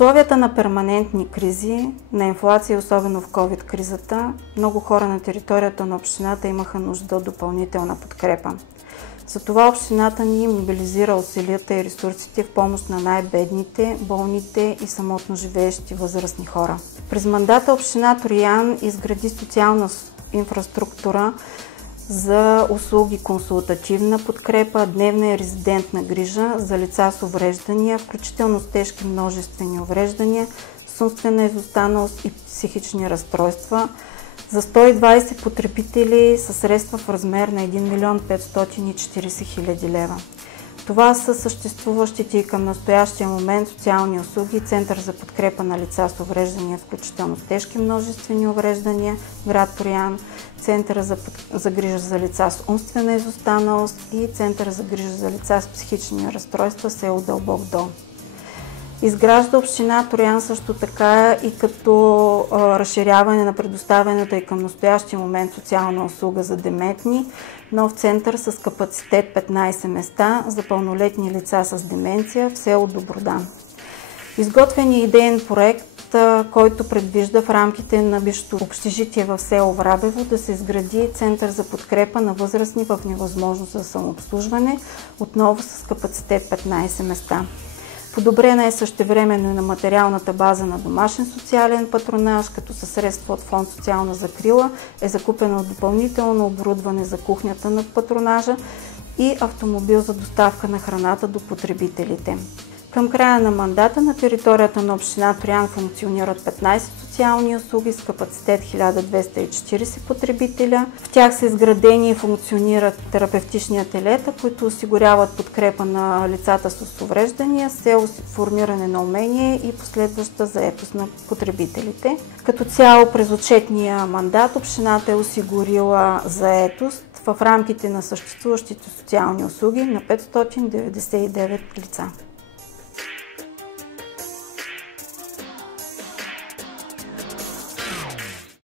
условията на перманентни кризи, на инфлация, особено в COVID-кризата, много хора на територията на общината имаха нужда от допълнителна подкрепа. Затова общината ни мобилизира усилията и ресурсите в помощ на най-бедните, болните и самотно живеещи възрастни хора. През мандата община Троян изгради социална инфраструктура за услуги консултативна подкрепа, дневна и резидентна грижа за лица с увреждания, включително с тежки множествени увреждания, с умствена изостаналост и психични разстройства, за 120 потребители със средства в размер на 1 милион 540 хиляди лева. Това са съществуващите и към настоящия момент социални услуги, Център за подкрепа на лица с увреждания, включително с тежки множествени увреждания, град Троян, Център за грижа за лица с умствена изостаналост и Център за грижа за лица с психични разстройства, село Дълбок дол. Изгражда община Троян също така и като разширяване на предоставената и към настоящия момент социална услуга за деметни, нов център с капацитет 15 места за пълнолетни лица с деменция в село Добродан. Изготвен е идеен проект, който предвижда в рамките на бившето общежитие в село Врабево да се изгради център за подкрепа на възрастни в невъзможност за самообслужване, отново с капацитет 15 места. Подобрена е същевременно и на материалната база на домашен социален патронаж, като със средства от фонд социална закрила е закупено допълнително оборудване за кухнята на патронажа и автомобил за доставка на храната до потребителите. Към края на мандата на територията на община Троян функционират 15 социални услуги с капацитет 1240 потребителя. В тях са изградени и функционират терапевтични ателиета, които осигуряват подкрепа на лицата с увреждания с цел формиране на умения и последваща заетост на потребителите. Като цяло през отчетния мандат общината е осигурила заетост в рамките на съществуващите социални услуги на 599 лица.